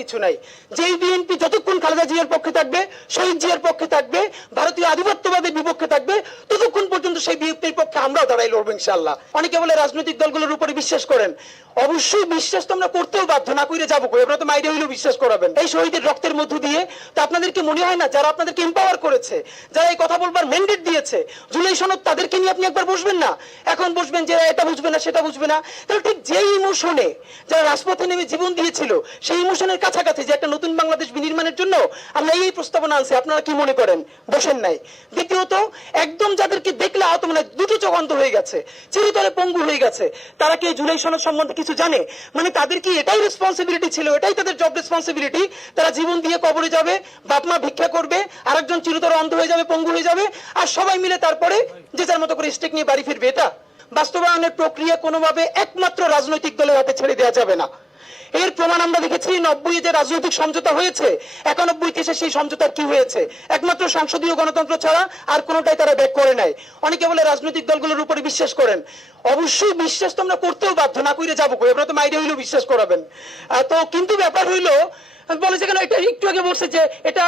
কিছু নাই। যেই বিএনপি যতক্ষণ খালেদা জিয়ার পক্ষে থাকবে, শহীদ জিয়ার পক্ষে থাকবে, ভারতীয় আধিপত্যবাদের বিপক্ষে থাকবে, ততক্ষণ পর্যন্ত সেই বিএনপির পক্ষে আমরাও দাঁড়াই লড়বো ইনশাল্লাহ অনেকে বলে রাজনৈতিক দলগুলোর উপরে বিশ্বাস করেন। অবশ্যই বিশ্বাস তো আমরা করতেও বাধ্য, না করে যাব আপনারা তো মাইরে হইলেও বিশ্বাস করাবেন। এই শহীদের রক্তের মধ্য দিয়ে তো আপনাদেরকে মনে হয় না, যারা আপনাদেরকে এম্পাওয়ার করেছে, যারা এই কথা বলবার ম্যান্ডেট দিয়েছে, জুলাই সনদ তাদেরকে নিয়ে আপনি একবার বসবেন না? এখন বসবেন যে এটা বুঝবে না, সেটা বুঝবে না। তাহলে ঠিক যেই ইমোশনে যারা রাজপথে নেমে জীবন দিয়েছিল, সেই ইমোশনের কাছাকাছি যে একটা নতুন বাংলাদেশ বিনির্মাণের জন্য আমরা এই প্রস্তাবনা আনছি। আপনারা কি মনে করেন? বসেন নাই। দ্বিতীয়ত, একদম যাদেরকে দেখলে আহত মানে দুটো চোখ অন্ধ হয়ে গেছে, চিরতরে পঙ্গু হয়ে গেছে। তারা কি জুলাই সনদ সম্বন্ধে কিছু জানে? মানে তাদের কি এটাই রেসপন্সিবিলিটি ছিল? এটাই তাদের জব রেসপন্সিবিলিটি তারা জীবন দিয়ে কবরে যাবে, বাপ মা ভিক্ষা করবে, আরেকজন চিরতরে অন্ধ হয়ে যাবে, পঙ্গু হয়ে যাবে, আর সবাই মিলে তারপরে যে যার মতো করে স্টেক নিয়ে বাড়ি ফিরবে, এটা বাস্তবায়নের প্রক্রিয়া কোনোভাবে একমাত্র রাজনৈতিক দলের হাতে ছেড়ে দেওয়া যাবে না। এর প্রমাণ আমরা দেখেছি, নব্বই যে রাজনৈতিক সমঝোতা হয়েছে, একানব্বই তে সেই সমঝোতার কি হয়েছে? একমাত্র সংসদীয় গণতন্ত্র ছাড়া আর কোনোটাই তারা ব্যাক করে নাই। অনেকে বলে রাজনৈতিক দলগুলোর উপরে বিশ্বাস করেন। অবশ্যই বিশ্বাস তো আমরা করতেও বাধ্য, না করে যাব আপনারা তো মাইরে হইলেও বিশ্বাস করাবেন। তো কিন্তু ব্যাপার হইল বলেছে কেন এটা একটু আগে বলছে যে এটা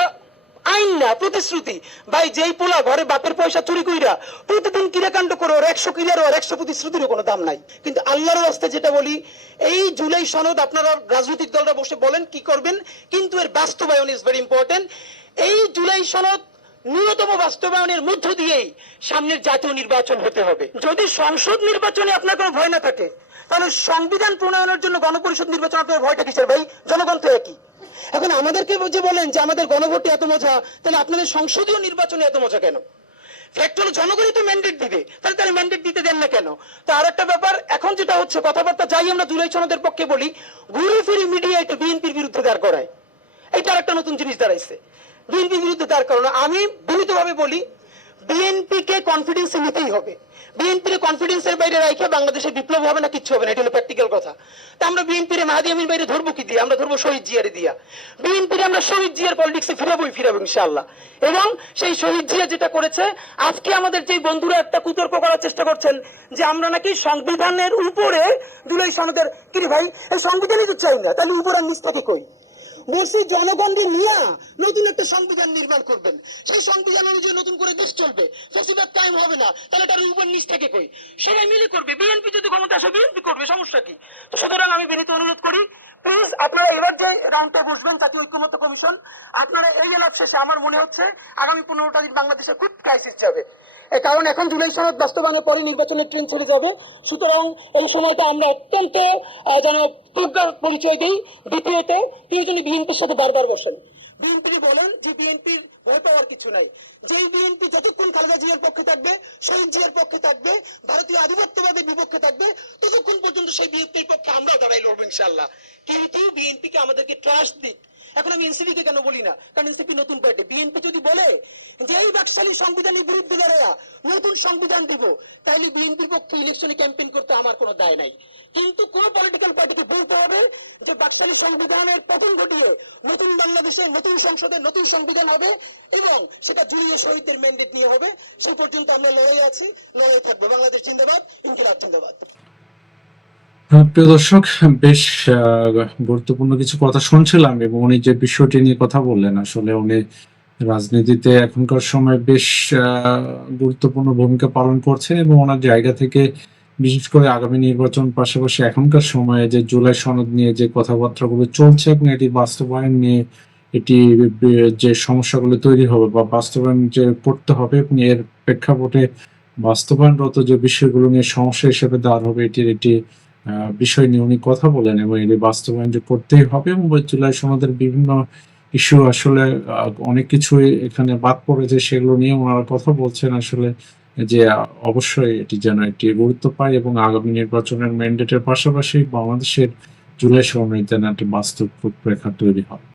আইন না, প্রতিশ্রুতি। ভাই, যেই পোলা ঘরে বাপের পয়সা চুরি কইরা প্রতিদিন কিরাকাণ্ড করে ওর একশো কিরার ওর একশো প্রতিশ্রুতিরও কোনো দাম নাই। কিন্তু আল্লাহর রাস্তে যেটা বলি, এই জুলাই সনদ আপনারা রাজনৈতিক দলরা বসে বলেন, কি করবেন? কিন্তু এর বাস্তবায়ন ইজ ভেরি ইম্পর্টেন্ট এই জুলাই সনদ ন্যূনতম বাস্তবায়নের মধ্য দিয়েই সামনের জাতীয় নির্বাচন হতে হবে। যদি সংসদ নির্বাচনে আপনার কোনো ভয় না থাকে, তাহলে সংবিধান প্রণয়নের জন্য গণপরিষদ নির্বাচন আপনার ভয়টা কিসের? ভাই, জনগণ তো একই। এখন আমাদেরকে যে বলেন যে আমাদের গণভোটে এত মজা, তাহলে আপনাদের সংসদীয় নির্বাচনে এত মজা কেন? ফ্যাক্ট হলো জনগণই তো ম্যান্ডেট দিবে, তাহলে তারা ম্যান্ডেট দিতে দেন না কেন? তো আর একটা ব্যাপার, এখন যেটা হচ্ছে, কথাবার্তা যাই আমরা জুলাই সনদের পক্ষে বলি, ঘুরে ফিরে মিডিয়া এটা বিএনপির বিরুদ্ধে দাঁড় করায়। এটা একটা নতুন জিনিস দাঁড়াইছে। বিএনপির বিরুদ্ধে দাঁড় করানো, আমি বিনীতভাবে বলি বিএনপি কে কনফিডেন্স নিতেই হবে। বিএনপির কনফিডেন্সের বাইরে রাখে বাংলাদেশে বিপ্লব হবে না, কিচ্ছু হবে না, এটা হলো প্র্যাকটিক্যাল কথা। তা আমরা বিএনপির মাহাদি আমির বাইরে ধরবো কি দিয়ে? আমরা ধরবো শহীদ জিয়ারে দিয়া। বিএনপির আমরা শহীদ জিয়ার পলিটিক্সে ফিরাবোই, ফিরাবো ইনশাআল্লাহ। এবং সেই শহীদ জিয়া যেটা করেছে, আজকে আমাদের যে বন্ধুরা একটা কুতর্ক করার চেষ্টা করছেন, যে আমরা নাকি সংবিধানের উপরে জুলাই সনদের, কি ভাই? এই সংবিধানই তো চাই না, তাহলে উপর আর নিচ থেকে কই? বলছি, জনগণকে নিয়ে নতুন একটা সংবিধান নির্মাণ করবেন। সেই সংবিধান অনুযায়ী নতুন করে দেশ চলবে। ফেসিবাদ কায়েম হবে না। তাহলে তার উপর নিচ থেকে কই? সবাই মিলে করবে। বিএনপি যদি ক্ষমতা আসে, বিএনপি করবে, সমস্যা কি? তো সুতরাং আমি বিনীত অনুরোধ করি প্লিজ আপনারা এবার যে রাউন্ডে বসবেন, জাতীয় ঐক্যমত্য কমিশন, আপনারা এই এলাপ শেষে আমার মনে হচ্ছে আগামী পনেরোটা দিন বাংলাদেশের খুব ক্রাইসিস যাবে। কারণ এখন জুলাই সনদ বাস্তবায়নের পরে নির্বাচনের ট্রেন ছেড়ে যাবে। সুতরাং এই সময়টা আমরা অত্যন্ত যেন প্রজ্ঞার পরিচয় দেই। দ্বিতীয়ত প্রয়োজনে বিএনপির সাথে বারবার বসেন। বিএনপি বলেন যে, বিএনপির ভয় পাওয়ার কিছু নাই। যেই বিএনপি যতক্ষণ খালেদা জিয়ার পক্ষে থাকবে, শহীদ জিয়ার পক্ষে থাকবে, ভারতীয় আধিপত্যবাদের বিপক্ষে থাকবে, ততক্ষণ পর্যন্ত সেই বিএনপির পক্ষে আমরাও দাঁড়াই লড়বো ইনশাল্লাহ কিন্তু বিএনপিকে আমাদেরকে ট্রাস্ট দিক। এখন আমি এনসিপি কে কেন বলি না? কারণ এনসিপি নতুন পার্টি বিএনপি যদি বলে যে এই বাকশালী সংবিধানের বিরুদ্ধে দাঁড়ায়া নতুন সংবিধান দিব, তাইলে বিএনপির পক্ষে ইলেকশনে ক্যাম্পেইন করতে আমার কোনো দায় নাই। কিন্তু কোন পলিটিক্যাল পার্টিকে বলতে হবে যে বাকশালী সংবিধানের পতন ঘটিয়ে নতুন বাংলাদেশে, নতুন সংসদে নতুন সংবিধান হবে এবং সেটা জুড়িয়ে শহীদদের ম্যান্ডেট নিয়ে হবে। সেই পর্যন্ত আমরা লড়াই আছি লড়াই থাকব। বাংলাদেশ জিন্দাবাদ, ইনকিলাব জিন্দাবাদ। প্রিয় দর্শক, বেশ গুরুত্বপূর্ণ কিছু কথা শুনছিলাম এবং উনি যে বিষয়টি নিয়ে কথা বললেন, আসলে উনি রাজনীতিতে এখনকার সময় বেশ গুরুত্বপূর্ণ ভূমিকা পালন করছে এবং ওনার জায়গা থেকে বিশেষ করে আগামী নির্বাচন পাশাপাশি এখনকার সময়ে যে জুলাই সনদ নিয়ে যে কথাবার্তাগুলো চলছে এবং এটি বাস্তবায়ন নিয়ে এটি যে সমস্যাগুলো তৈরি হবে বা বাস্তবায়ন যে করতে হবে এবং এর প্রেক্ষাপটে বাস্তবায়নরত যে বিষয়গুলো নিয়ে সমস্যা হিসেবে দাঁড় হবে, এটির একটি বিষয় নিয়ে উনি কথা বলেন এবং এটি বাস্তবায়ন যে করতেই হবে এবং জুলাই সনদের বিভিন্ন ইস্যু আসলে অনেক কিছুই এখানে বাদ পড়েছে সেগুলো নিয়ে ওনারা কথা বলছেন আসলে যে অবশ্যই এটি যেন একটি গুরুত্ব পায় এবং আগামী নির্বাচনের ম্যান্ডেটের পাশাপাশি বাংলাদেশের জুলাই সরণের যেন একটি বাস্তব রূপরেখা তৈরি হয়।